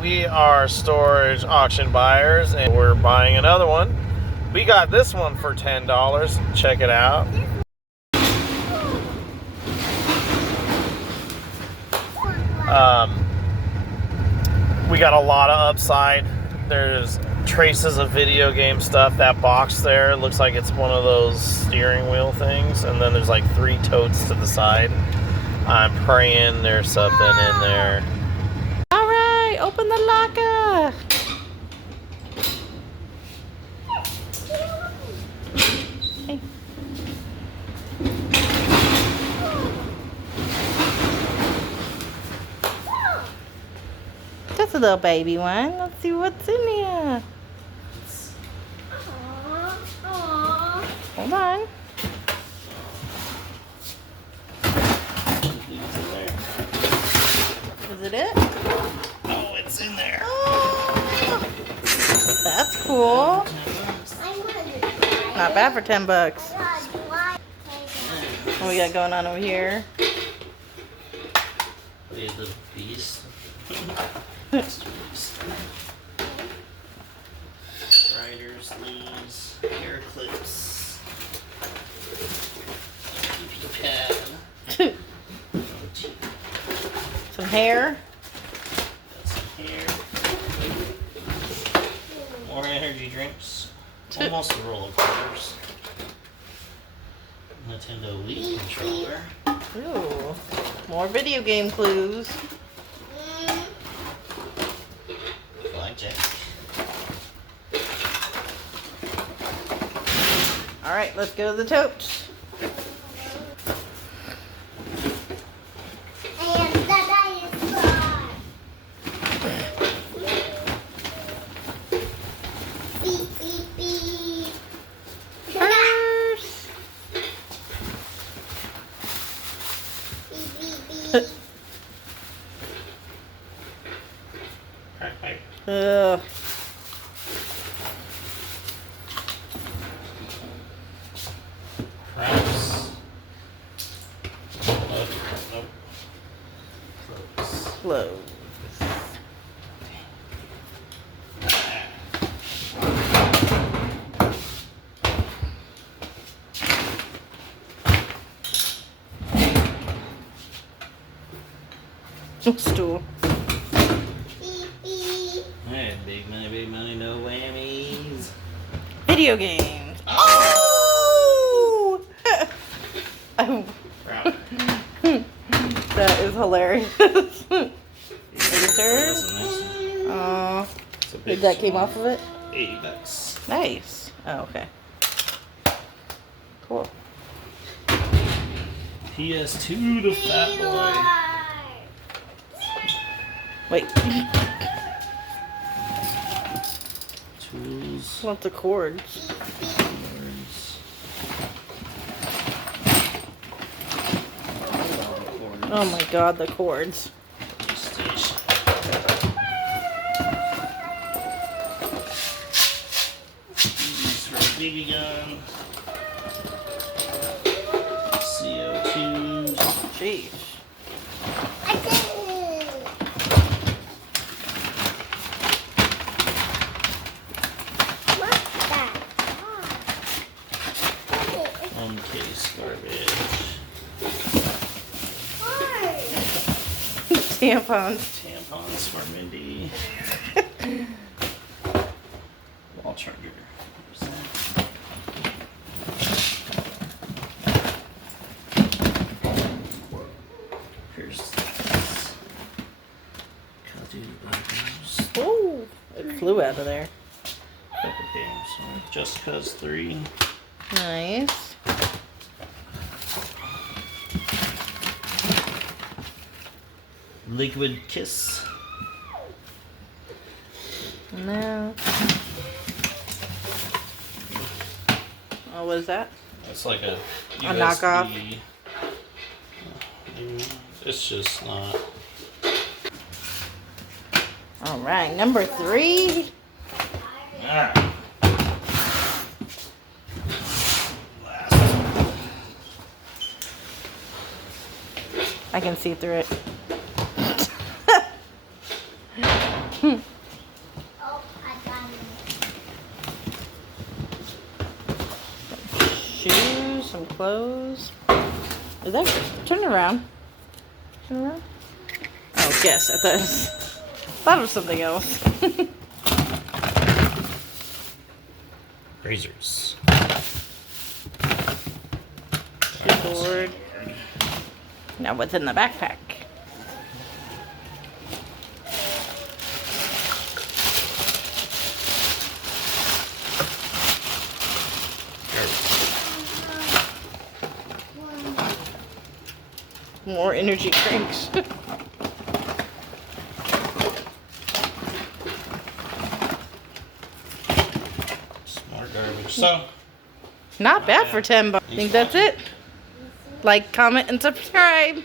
we are storage auction buyers and we're buying another one. We got this one for $10. Check it out. We got a lot of upside. There's traces of video game stuff. That box there looks like it's one of those steering wheel things, and then there's like 3 totes to the side. I'm praying there's something in there. All right, open the locker. Hey. Just a little baby one. Let's see what's in here. Hold on. Is it it? Oh, it's in there. Oh, that's cool. Not bad for $10. What we got going on over here? Look at the beast. Riders, leaves, hair clips, pad. Some hair. Got some hair. More energy drinks. Almost a roll of quarters. Nintendo Wii controller. Ooh, more video game clues. Blackjack. All right, let's go to the totes. Ugh. Craps. Nope. Close. Close. Stool. Hey, big money, no whammies. Video games. Oh! Proud. That is hilarious. Eraser. Oh, did that came off of it? $80. Nice. Oh, okay. Cool. PS2, the fat boy. Wait. Tools. What's the cords? Oh my god, the cords. Station. These for a BB gun. CO2. Jeez. Case garbage. Tampons. Tampons for Mindy. Wall charger. Where's that? Here's this. Call of Duty buttons. Oh, it flew out of there. Couple games. Just Cause 3. Nice. Liquid Kiss. No. Oh, what is that? It's like a knockoff. It's just not. All right, number 3. Alright. I can see through it. some clothes. Is that... Turn around. Turn around. Oh, yes. I thought it was something else. Razors. Keyboard. Now what's in the backpack? More energy drinks. Smart garbage. So, Not bad for $10. I think that's it. Like, comment, and subscribe.